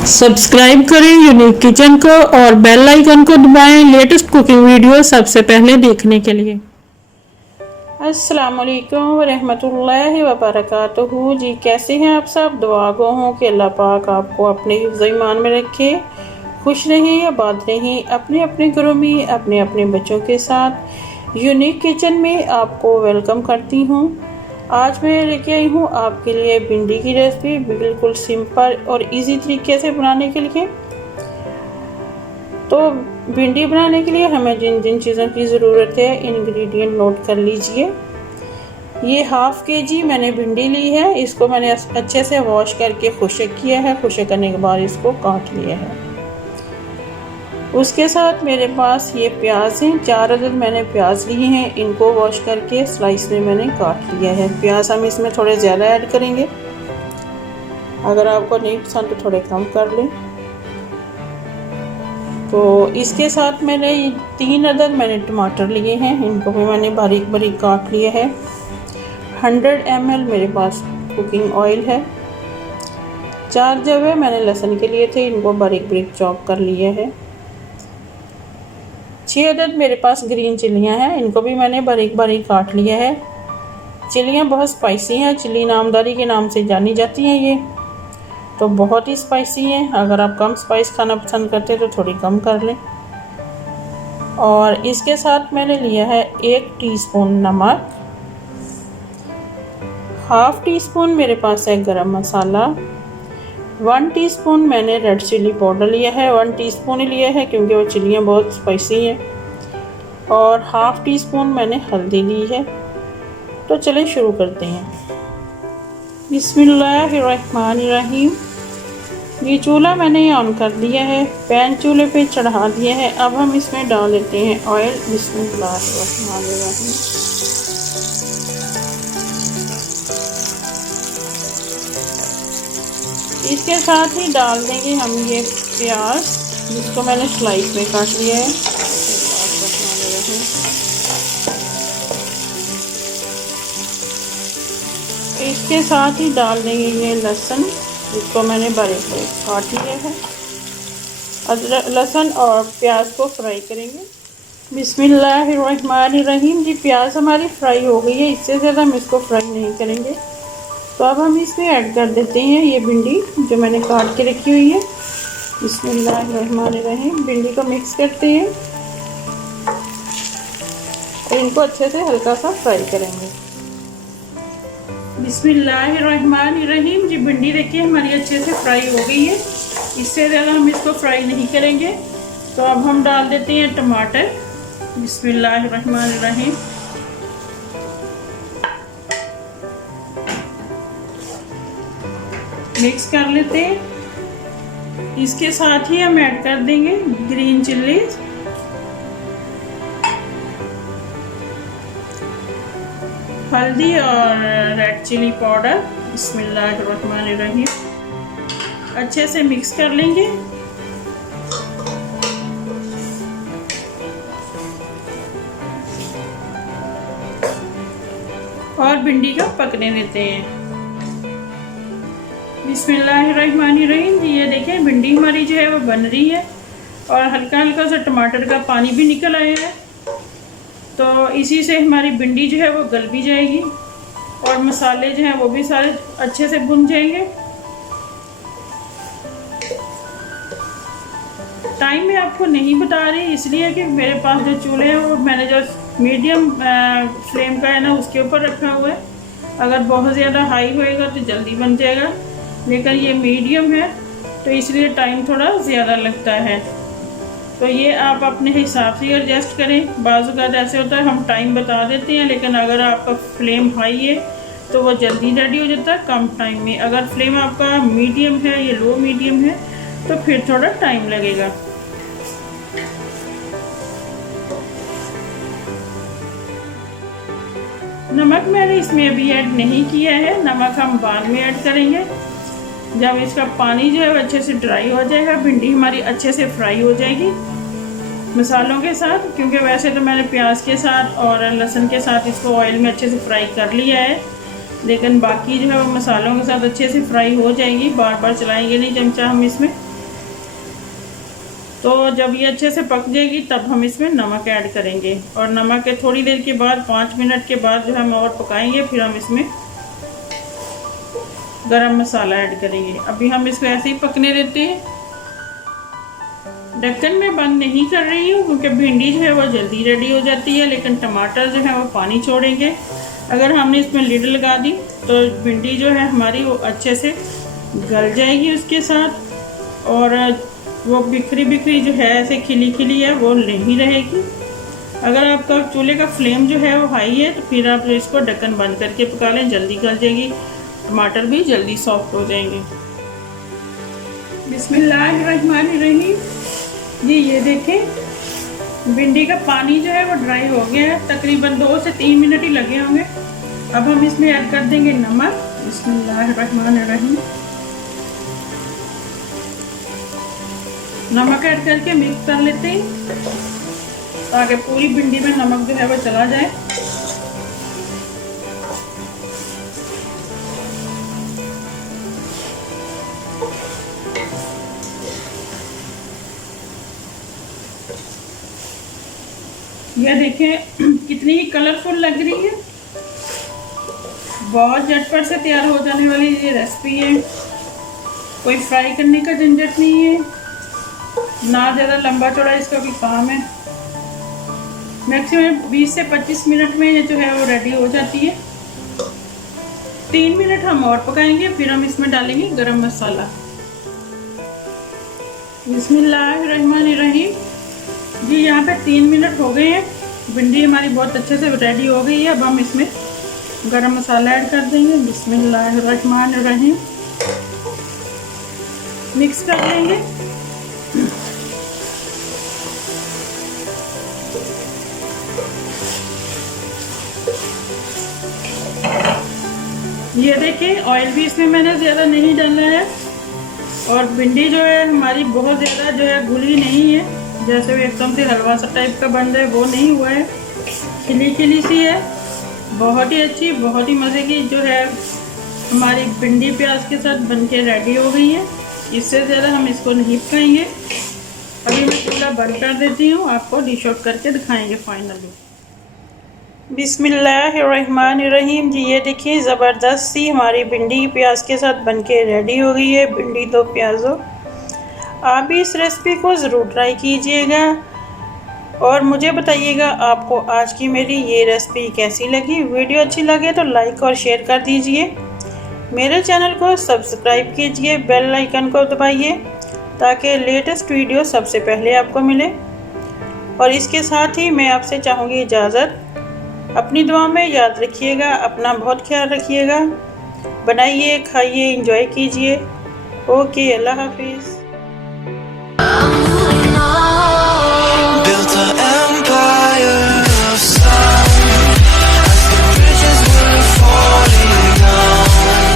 Subscribe करें unique kitchen को और बेल आइकन को दबाएं लेटेस्ट कुकिंग वीडियो सबसे पहले देखने के लिए। अस्सलाम वालेकुम वरहमतुल्लाहि वबरकातुहू। जी कैसे हैं आप सब? दुआ गो हूँ कि अल्लाह पाक आपको अपने हिफ्ज़ ईमान में रखे, खुश रहें, आबाद रहें, अपने अपने घरों में अपने अपने बच्चों के साथ। यूनिक किचन में आपको वेलकम करती हूँ। आज मैं लेके आई हूँ आपके लिए भिंडी की रेसिपी, बिल्कुल सिंपल और इजी तरीके से बनाने के लिए। तो भिंडी बनाने के लिए हमें जिन जिन चीज़ों की ज़रूरत है इंग्रेडिएंट नोट कर लीजिए। ये हाफ केजी मैंने भिंडी ली है। इसको मैंने अच्छे से वॉश करके खुशक किया है। खुशक करने के बाद इसको काट लिया है। उसके साथ मेरे पास ये प्याज हैं, 4 अदद मैंने प्याज लिए हैं। इनको वॉश करके स्लाइस में मैंने काट लिया है। प्याज हम इसमें थोड़े ज़्यादा ऐड करेंगे, अगर आपको नहीं पसंद तो थोड़े कम कर लें। तो इसके साथ मैंने 3 अदद मैंने टमाटर लिए हैं, इनको भी मैंने बारीक बारीक काट लिया है। 100 ml मेरे पास कुकिंग ऑयल है। 4 जवे मैंने लहसुन के लिए थे, इनको बारीक बारीक चॉप कर लिया है। 6 अदद मेरे पास ग्रीन चिलियाँ हैं, इनको भी मैंने बारीक बारीक काट लिया है। चिलियाँ बहुत स्पाइसी हैं, चिली नामदारी के नाम से जानी जाती हैं। ये तो बहुत ही स्पाइसी हैं। अगर आप कम स्पाइस खाना पसंद करते हैं तो थोड़ी कम कर लें। और इसके साथ मैंने लिया है 1 टीस्पून नमक, हाफ टी स्पून मेरे पास है गरम मसाला, 1 टीस्पून मैंने रेड चिली पाउडर लिया है। 1 टीस्पून ही लिया है क्योंकि वो चिलियाँ बहुत स्पाइसी हैं। और हाफ टी स्पून मैंने हल्दी ली है। तो चलिए शुरू करते हैं। बिस्मिल्लाहिर्रहमानिर्रहीम। ये चूल्हा मैंने ऑन कर दिया है, पैन चूल्हे पे चढ़ा दिया है। अब हम इसमें डाल देते हैं ऑयल। बिस्मिल्लाहिर्रहमानिर्रहीम। इसके साथ ही डाल देंगे हम ये प्याज, जिसको मैंने स्लाइस में काट लिया है। इसके साथ ही डाल देंगे ये लहसुन, जिसको मैंने बारीक बारीक काट लिया है। अदरक लहसुन और प्याज को फ्राई करेंगे। बिस्मिल्लाहिर्रहमानिर्रहीम। जी प्याज हमारी फ्राई हो गई है, इससे ज़्यादा हम इसको फ्राई नहीं करेंगे। तो अब हम इसमें ऐड कर देते हैं ये भिंडी जो मैंने काट के रखी हुई है। बिस्मिल्लाहिर्रहमानिर्रहीम। भिंडी को मिक्स करते हैं और इनको अच्छे से हल्का सा फ्राई करेंगे। बिस्मिल्लाहिर्रहमानिर्रहीम। जी भिंडी देखिए हमारी अच्छे से फ्राई हो गई है, इससे ज़्यादा हम इसको फ्राई नहीं करेंगे। तो अब हम डाल देते हैं टमाटर। बिस्मिल्लाहिर्रहमानिर्रहीम। मिक्स कर लेते हैं। इसके साथ ही हम ऐड कर देंगे ग्रीन चिल्लीज, हल्दी और रेड चिली पाउडर। बिस्मिल्लाहिर्रहमानिर्रहीम। अच्छे से मिक्स कर लेंगे। और भिंडी को पकने देते हैं। बिस्मिल्लाहिर्रहमानिर्रहीम। जी ये देखें भिंडी हमारी जो है वो बन रही है और हल्का हल्का सा टमाटर का पानी भी निकल आया है। तो इसी से हमारी भिंडी जो है वो गल भी जाएगी और मसाले जो हैं वो भी सारे अच्छे से भुन जाएंगे। टाइम मैं आपको नहीं बता रही इसलिए कि मेरे पास जो चूल्हे हैं वो मैंने जो मीडियम फ्लेम का है ना उसके ऊपर रखा हुआ है। अगर बहुत ज़्यादा हाई होएगा तो जल्दी बन जाएगा, लेकिन ये मीडियम है तो इसलिए टाइम थोड़ा ज़्यादा लगता है। तो ये आप अपने हिसाब से एडजस्ट करें। बाज़ औक़ात ऐसे होता है हम टाइम बता देते हैं, लेकिन अगर आपका फ्लेम हाई है तो वो जल्दी रेडी हो जाता है कम टाइम में। अगर फ्लेम आपका मीडियम है या लो मीडियम है तो फिर थोड़ा टाइम लगेगा। नमक मैंने इसमें अभी ऐड नहीं किया है, नमक हम बाद में ऐड करेंगे जब इसका पानी जो है वो अच्छे से ड्राई हो जाएगा। भिंडी हमारी अच्छे से फ्राई हो जाएगी मसालों के साथ, क्योंकि वैसे तो मैंने प्याज के साथ और लहसुन के साथ इसको ऑयल में अच्छे से फ्राई कर लिया है। लेकिन बाकी जो है वो मसालों के साथ अच्छे से फ्राई हो जाएंगी। बार बार चलाएंगे नहीं चमचा हम इसमें, तो जब ये अच्छे से पक जाएगी तब हम इसमें नमक ऐड करेंगे, और नमक के थोड़ी देर के बाद 5 मिनट के बाद जो हम और पकाएंगे, फिर हम इसमें गरम मसाला ऐड करेंगे। अभी हम इसको ऐसे ही पकने देते हैं। ढक्कन में बंद नहीं कर रही हूँ क्योंकि भिंडी जो है वो जल्दी रेडी हो जाती है, लेकिन टमाटर जो है वो पानी छोड़ेंगे। अगर हमने इसमें लिड लगा दी तो भिंडी जो है हमारी वो अच्छे से गल जाएगी उसके साथ, और वो बिखरी बिखरी जो है ऐसे खिली खिली है वो नहीं रहेगी। अगर आपका चूल्हे का फ्लेम जो है वो हाई है तो फिर आप इसको ढक्कन बंद करके पका लें, जल्दी गल जाएगी, टमाटर भी जल्दी सॉफ्ट हो जाएंगे। बिस्मिल्लाहिर्रहमानिर्रहीम। जी ये देखें भिंडी का पानी जो है वो ड्राई हो गया है, तकरीबन 2 से 3 मिनट ही लगे होंगे। अब हम इसमें ऐड कर देंगे नमक। बिस्मिल्लाहिर्रहमानिर्रहीम। नमक ऐड करके मिक्स कर लेते हैं ताकि पूरी भिंडी में नमक जो है वो चला जाए। यह देखें कितनी ही कलरफुल लग रही है, बहुत झटपट से तैयार हो जाने वाली ये रेसिपी है। कोई फ्राई करने का झंझट नहीं है, ना ज़्यादा लंबा चौड़ा इसका भी काम है। मैक्सिमम 20 से 25 मिनट में ये जो है वो रेडी हो जाती है। 3 मिनट हम और पकाएंगे, फिर हम इसमें डालेंगे गरम मसाला। बिस्मिल्लाहिर्रहमानिर्रहीम। जी यहाँ पे 3 मिनट हो गए हैं, भिंडी हमारी बहुत अच्छे से रेडी हो गई है। अब हम इसमें गरम मसाला ऐड कर देंगे। बिस्मिल्लाहिर्रहमानिर्रहीम। मिक्स कर लेंगे। ये देखिए ऑयल भी इसमें मैंने ज़्यादा नहीं डाला है, और भिंडी जो है हमारी बहुत ज़्यादा जो है घुली नहीं है, जैसे भी एकदम से हलवा सा टाइप का बन रहा है वो नहीं हुआ है, खिली खिली सी है। बहुत ही अच्छी, बहुत ही मज़े की जो है हमारी भिंडी प्याज के साथ बनके रेडी हो गई है। इससे ज़्यादा हम इसको नहीं पकाएंगे। अभी मैं चूल्हा बंद कर देती हूँ, आपको डिश आउट करके दिखाएंगे फाइनली। बिस्मिल्लाहिर्रहमानिर्रहीम। जी ये देखिए ज़बरदस्त सी हमारी भिंडी प्याज के साथ बनके रेडी हो गई है। भिंडी तो प्याजो। आप भी इस रेसिपी को ज़रूर ट्राई कीजिएगा और मुझे बताइएगा आपको आज की मेरी ये रेसिपी कैसी लगी। वीडियो अच्छी लगे तो लाइक और शेयर कर दीजिए। मेरे चैनल को सब्सक्राइब कीजिए, बेल आइकन को दबाइए ताकि लेटेस्ट वीडियो सबसे पहले आपको मिले। और इसके साथ ही मैं आपसे चाहूँगी इजाज़त। अपनी दुआ में याद रखिएगा, अपना बहुत ख्याल रखिएगा। बनाइए, खाइए, एंजॉय कीजिए। ओके, अल्लाह हाफिज़।